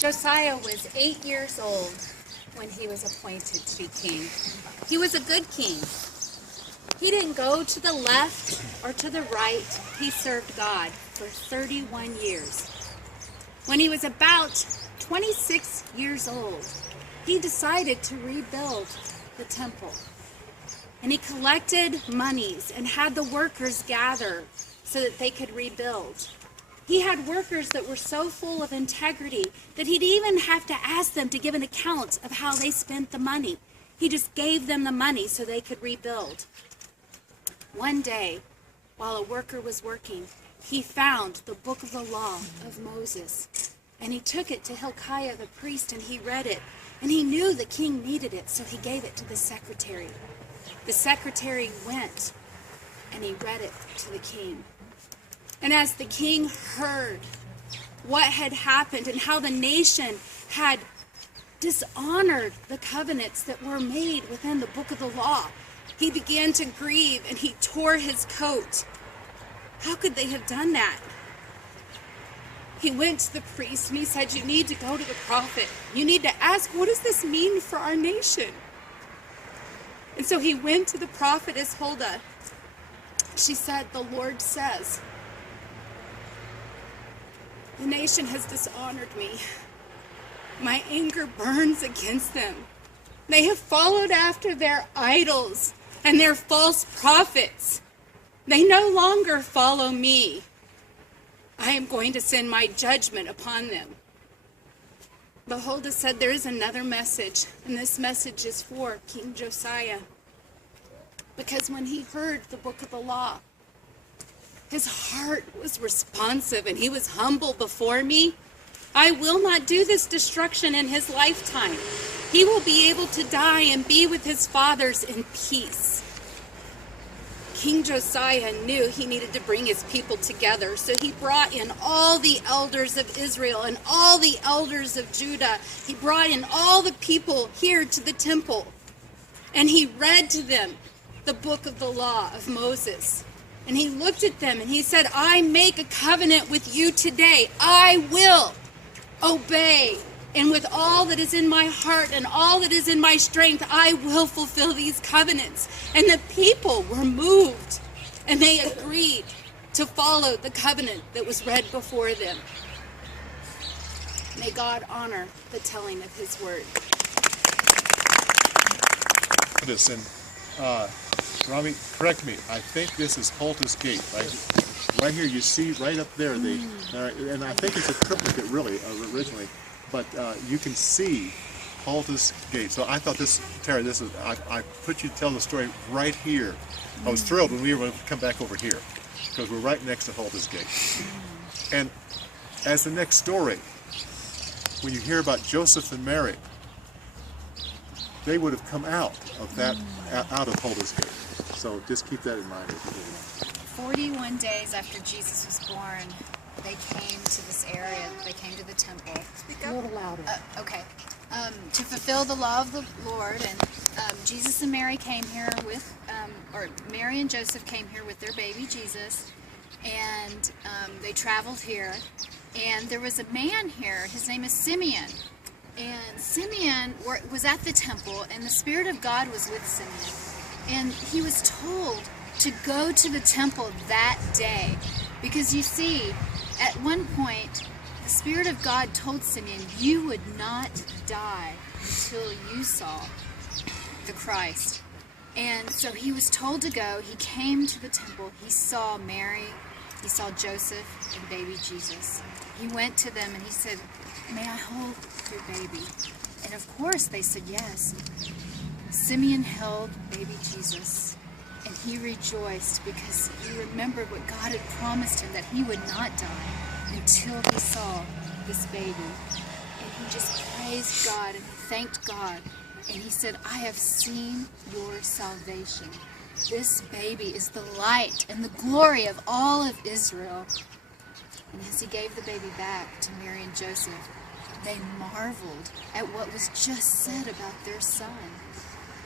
Josiah was 8 years old when he was appointed to be king. He was a good king. He didn't go to the left or to the right. He served God for 31 years. When he was about 26 years old, he decided to rebuild the temple. And he collected monies and had the workers gather so that they could rebuild. He had workers that were so full of integrity that he'd even have to ask them to give an account of how they spent the money. He just gave them the money so they could rebuild. One day, while a worker was working, he found the book of the law of Moses. And he took it to Hilkiah the priest and he read it. And he knew the king needed it, so he gave it to the secretary. The secretary went and he read it to the king. And as the king heard what had happened and how the nation had dishonored the covenants that were made within the book of the law, he began to grieve and he tore his coat. How could they have done that? He went to the priest and he said, "You need to go to the prophet. You need to ask, what does this mean for our nation?" And so he went to the prophetess Huldas. She said, "The Lord says, the nation has dishonored me. My anger burns against them. They have followed after their idols and their false prophets. They no longer follow me. I am going to send my judgment upon them." But Huldas said there is another message, and this message is for King Josiah. Because when he heard the book of the law, his heart was responsive and he was humble before me. I will not do this destruction in his lifetime. He will be able to die and be with his fathers in peace. King Josiah knew he needed to bring his people together, so he brought in all the elders of Israel and all the elders of Judah. He brought in all the people here to the temple, and he read to them the book of the law of Moses. And he looked at them and he said, "I make a covenant with you today. I will obey. And with all that is in my heart and all that is in my strength, I will fulfill these covenants." And the people were moved and they agreed to follow the covenant that was read before them. May God honor the telling of his word. Listen, Rabbi, correct me. I think this is Huldas Gate. Right here, you see right up there, and I think it's a triplicate really originally, but you can see Huldas Gate. So I thought this, Tara, this is I put you to tell the story right here. I was thrilled when we were able to come back over here because we're right next to Huldas Gate. And as the next story, when you hear about Joseph and Mary, they would have come out of that, out of Huldas Gate. So just keep that in mind. 41 days after Jesus was born, they came to this area. They came to the temple. Speak up a little louder. Okay. To fulfill the law of the Lord, and Jesus and Mary came here with, or Mary and Joseph came here with their baby Jesus, and they traveled here. And there was a man here. His name is Simeon. And Simeon was at the temple, and the Spirit of God was with Simeon. And he was told to go to the temple that day. Because you see, at one point, the Spirit of God told Simeon, you would not die until you saw the Christ. And so he was told to go. He came to the temple. He saw Mary. He saw Joseph and baby Jesus. He went to them and he said, "May I hold your baby?" And of course they said yes. Simeon held baby Jesus and he rejoiced because he remembered what God had promised him, that he would not die until he saw this baby. And he just praised God and he thanked God. And he said, "I have seen your salvation. This baby is the light and the glory of all of Israel." And as he gave the baby back to Mary and Joseph, they marveled at what was just said about their son.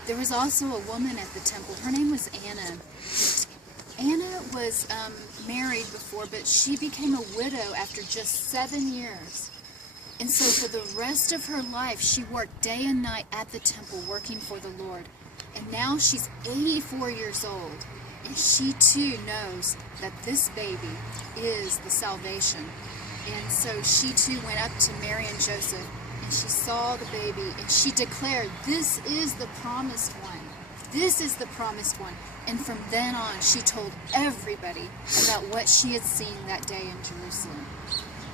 There was also a woman at the temple. Her name was Anna. Anna was married before, but she became a widow after just 7 years. And so for the rest of her life, she worked day and night at the temple working for the Lord. And now she's 84 years old. And she too knows that this baby is the salvation. And so she too went up to Mary and Joseph, and she saw the baby, and she declared, "This is the promised one. This is the promised one." And from then on, she told everybody about what she had seen that day in Jerusalem.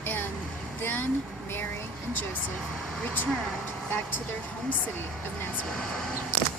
And then Mary and Joseph returned back to their home city of Nazareth.